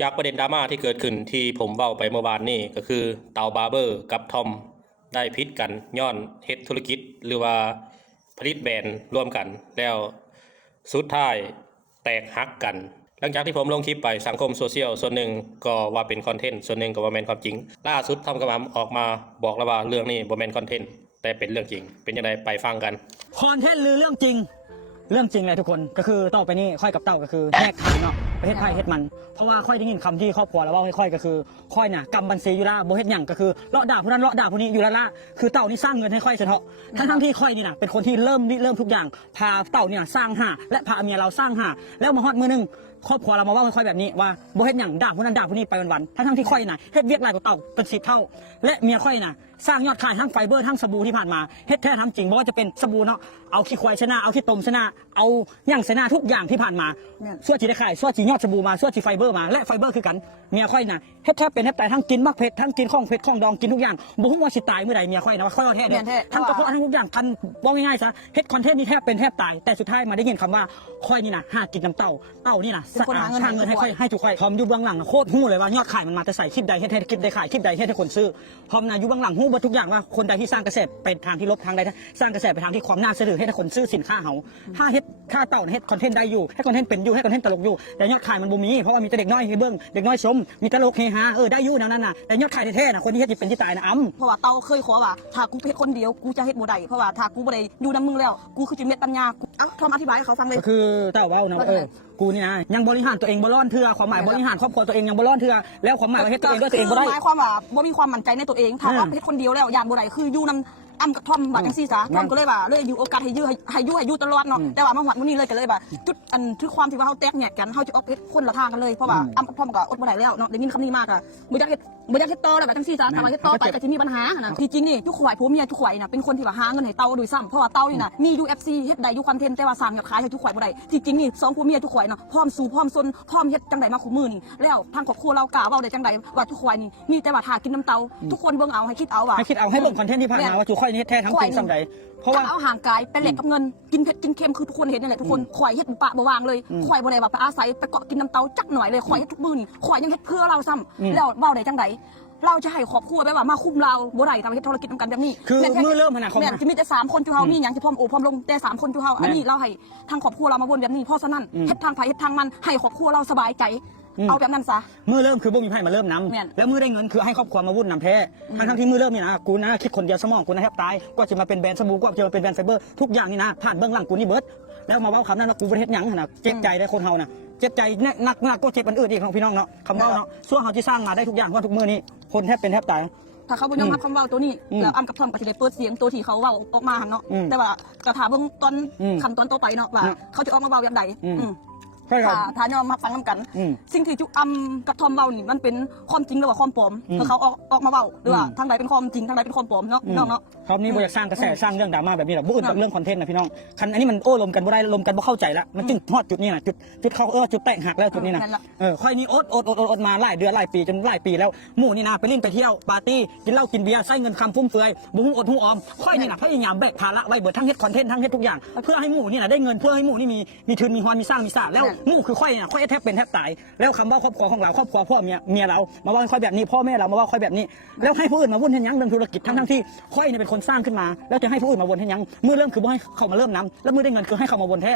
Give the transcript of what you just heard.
จากประเด็นดราม่าที่เกิดขึ้นที่ผมเว้าไปเมื่อวานนี้ก็คือเตาบาร์เบอร์กับทอมได้พิษกันย้อนเฮ็ดธุรกิจหรือว่าผลิตแบรนด์ร่วมกันแล้วสุดท้ายแตกหักกัน หลังจากที่ผมลงคลิปไปสังคมโซเชียลส่วนหนึ่งก็ว่าเป็นคอนเทนต์ส่วนหนึ่งก็ว่าแม่นความจริงล่าสุดทอมกับมัมออกมาบอกแล้วว่าเรื่องนี้บ่แม่นคอนเทนต์แต่เป็นเรื่องจริงเป็นยังไงไปฟังกันคอนเทนต์หรือเรื่องจริงเลยทุกคนก็คือต่อไปนี้ค่อยกับเต้าก็คือแยกทางเนาะประเทศไทยเฮ็ดมันเพราะว่าค่อยได้ยินคำที่ครอบครัวแล้วว่าค่อยก็คือค่อยน่ะกำบัญชีอยู่ละบ่เฮ็ดหยังก็คือเลาะด่าผู้นั้นเลาะด่าผู้นี้อยู่ละคือเต้านี่สร้างเงินให้ค่อยเฉพาะทั้งที่ค่อยนี่น่ะเป็นคนที่เริ่มทุกอย่างพาเต้าเนี่ยสร้างหาและพาเมียเราสร้างหาแล้วมาฮอดมื้อนึงครอบครัวเรามาว่าค่อยแบบนี้ว่าบ่เฮ็ดหยังด่าผู้นั้นด่าผู้นี้ไปวันๆทั้งที่ค่อยน่ะเฮ็ดเวียกหลายกว่าเต้าเป็น10 เท่าและเมียค่อยน่ะสร้างยอดขายทั้งไฟเบอร์ทั้งสบู่ที่ผ่านมาเฮ็ดแท้ทำจริงบ่ว่าจะเป็นสบู่เนาะเอาขี้ควายชนะเอาขี้ตมชนะเอาหยังชนะทุกอย่างที่ผ่านมาส่วนที่ได้ขายส่วนที่ยอดสบู่มาส่วนที่ไฟเบอร์มาและไฟเบอร์คือกันเมียค่อยน่ะเฮ็ดแทบเป็นแทบตายทั้งกินมักเผ็ดทั้งกินของเผ็ดของดองกินทุกอย่างบ่ฮู้ว่าสิตายเมื่อใดเมียค่อยนะว่าค่อยแท้เด้ทั้งกระเพาะทั้งทุกอย่างกันว่าง่ายๆซะเฮ็ดคอนเทนต์นี้แทบเป็นแทบตายแต่สุดท้ายมาได้ยินคำว่าค่อยนี่น่ะหากินน้ำเต้านี่น่ะสร้างเงินให้ค่อยให้ทุกค่อยพร้อมอยู่เบื้องหลังโคตรฮู้เลยว่ายอดขายมันมาแต่ใส่คลิปใดเฮ็ดคลิปใดขายคลิปใดเฮ็ดให้คนซื้อพร้อมน่ะอยู่เบื้องหลังฮู้บ่ทุกอย่างว่าคนใดที่สร้างกระแสไปทางที่ลบทางใดสร้างกระแสไปทางที่ความน่าเชื่อถือให้คนซื้อสินค้าเฮาถ้าเฮ็ดค่าเต้าเฮ็ดคอนเทนต์ได้อยู่ให้คอนเทนต์เป็นอยู่ให้คอนเทนต์ตลกอยู่แต่ยอดขายมันบ่มีเพราะว่ามีแต่เด็กน้อยให้เบิ่งเด็กน้อยชมมีตลกเฮฮาได้อยู่แนวนั้นน่ะแต่ยอดขายแท้ๆน่ะคนที่เฮ็ดสิเป็นที่ตายน่ะเพราะว่าเต้าเคยขอว่าถ้ากูเฮ็ดคนเดียวกูจะเฮ็ดบ่ได้เพราะว่าถ้ากูบ่ได้อยู่นำมึงแล้วกูคือจิเม็ดปัญญากูทอมอธิบายให้เขาฟังเลยก็คือเต้าเว้านะกูนี่นะยังบริหารตัวเองบ่รอดเทื่อความหมายบริหารครอบครัวตัวเองยังบ่รอดเทื่อแล้วความหมายว่าเฮ็ดตัวเองด้วยตัวเองบ่ได้หมายความว่าบ่มีความมั่นใจในตัวเองถ้าว่าเฮ็ดคนเดียวแล้วย่านบ่ได้คืออยู่นำกับทอมว่าจังซี่ซะทอมก็เลยว่าเลยอยู่โอกาสให้อยู่ตลอดเนาะแต่ว่ามาฮอดมื้อนี้เลยก็เลยว่าจุดคือความที่ว่าเฮาแตกแยกกันเฮาจะออกเฮ็ดคนละทางกันเลยเพราะว่ากับทอมก็อดบ่ได้แล้วเนาะได้ยินคำนี้มากอ่ะบ่อยากเฮ็ดต่อแล้วว่าจังซี่ซะถ้าว่าเฮ็ดต่อไปก็สิมีปัญหานะที่จริงนี่ทุกข่อยผัวเมียทุกข่อยน่ะเป็นคนที่ว่าหาเงินให้เต้าโดยซ้ำเพราะว่าเต้านี่น่ะมี UFC เฮ็ดได้อยู่คอนเทนต์แต่ว่าสร้างยอดขายให้ทุกข่อยบ่ได้ที่จริงนี่2ผัวเมียทุกข่อยเนาะพร้อมสู้พร้อมซนพร้อมเฮ็ดจังได๋มาคู่มือนี่แล้วทางครอบครัวเรากล้าเว้าได้จังได๋ว่าทุกข่อยนี่มีแต่ว่าถ้ากินน้ำเต้าทุกคนเบิ่งเอาให้คิดเอาว่าให้เบิ่งคอนเทนต์ที่ผ่านมาว่าทุกข่อยนี่เฮ็ดแท้ทั้งจริงซ้ำใดเพราะว่าเอาห่างกายเป็นเหล็กกับเงินกินเผ็ดกินเค็มคือทุกคนเห็นนี่แหละทุกคนข่อยเฮ็ดปะบ่วางเลยข่อยบ่ได้ว่าไปอาศัยไปเกาะกินน้ำเต้าจักหน่อยเลยข่อยเฮ็ดทุกมื้อนี่ข่อยยังเฮ็ดเพื่อเราซ้ำแล้วเว้าได้จังได๋เราจะให้ครอบครัวไปว่ามาคุมเราบ่ได้ทำเฮ็ดธุรกิจนำกันแบบนี้คือมื้อเริ่มขนาดเขาจะมีแต่3คนจุเฮามีหยังที่พร้อมโอพร้อมลงแต่3คนจุเฮาอันนี้เราให้ทางครอบครัวเรามาวนแบบนี้เพราะฉะนั้นเฮ็ดทางไผเฮ็ดทางมันให้ครอบครัวเราสบายใจเอาแบบนั้นซะมือเริ่มคือบ่มีไผมาเริ่มนำแล้วมือได้เงินคือให้ครอบครัวมาวุ่นนำแท้ทั้งที่มือเริ่มนี่นะกูนะคิดคนเดียวสมองกูนะแทบตายกว่าจะมาเป็นแบรนด์สบู่กว่าจะมาเป็นแบรนด์ไฟเบอร์ทุกอย่างนี่นะผ่านเบื้องหลังกูนี่เบิดแล้วมาเว้าคำนั้นว่ากูบ่เฮ็ดหยังหั่นน่ะเจ็บใจได้คนเฮาน่ะเจ็บใจหนักก็เจ็บอันอื่นอีกของพี่น้องเนาะคำเว้าเนาะส่วนเฮาที่สร้างมาได้ทุกอย่างทุกมื้อนี้คนแทบเป็นแทบตายถ้าเขาบ่ยอมรับคำเว้าตัวนี้แล้วอ้ำกับทอมก็สิได้เปิดเสียงตัวที่เขาเว้าออกมาหั่นเนาะแต่ว่าก็ถามเบิ่งตอนขั้นตอนต่อไปเนาะว่าเขาจะออกมาเว้าแบบใดถ้ายอมมาฟังกันสิ่งที่จุกับทอมเบานี่มันเป็นความจริงหรือว่าความปลอมเพื่อเขาออกมาเบาหรือว่าทางใดเป็นความจริงทางใดเป็นความปลอมเนาะน้องเนาะคราวนี้บ่อยากสร้างกระแสสร้างเรื่องดราม่าแบบนี้หรอกบ่อื่นกับเรื่องคอนเทนต์นะพี่น้องคันอันนี้มันโอ้ลมกันบ่ได้ลมกันบ่เข้าใจละมันจึงฮอดจุดนี้น่ะจุดเข้าจุดแตกหักแล้วจุดนี้น่ะค่อยนี้อดมาหลายเดือนหลายปีจนหลายปีแล้วหมู่นี่นะไปเล่นไปเที่ยวปาร์ตี้กินเหล้ากินเบียร์ใช้เงินคำฟุ่มเฟือยบ่ฮู้อดฮู้ออมค่อยนี่น่ะพยายามแบกภาระไว้เบิดทั้งเฮ็ดคอนเทนต์ทั้งเฮ็ดทุกอย่างเพื่อให้หมู่นี่น่ะได้เงินเพื่อให้หมู่นี่มีทุนมีฮอนมีสร้างมีสร้างแล้วหมู่คือค่อยน่ะค่อยแทบเป็นแทบตายแล้วคำว่าครอบครัวของเราครอบครัวพ่อเมียเรามาว่าค่อยแบบนี้พ่อแม่เรามาว่าค่อยแบบนี้แล้วให้ผู้อื่นมาวุ่นให้ยังเรื่องธุรกิจทั้งที่ค่อยนี่เป็นคนสร้างขึ้นมาแล้วจะให้ผู้อื่นมาวนให้ยังมือเริ่มคือบ่ให้เขามาเริ่มนำแล้วมือได้เงินคือให้เขามาวนแท้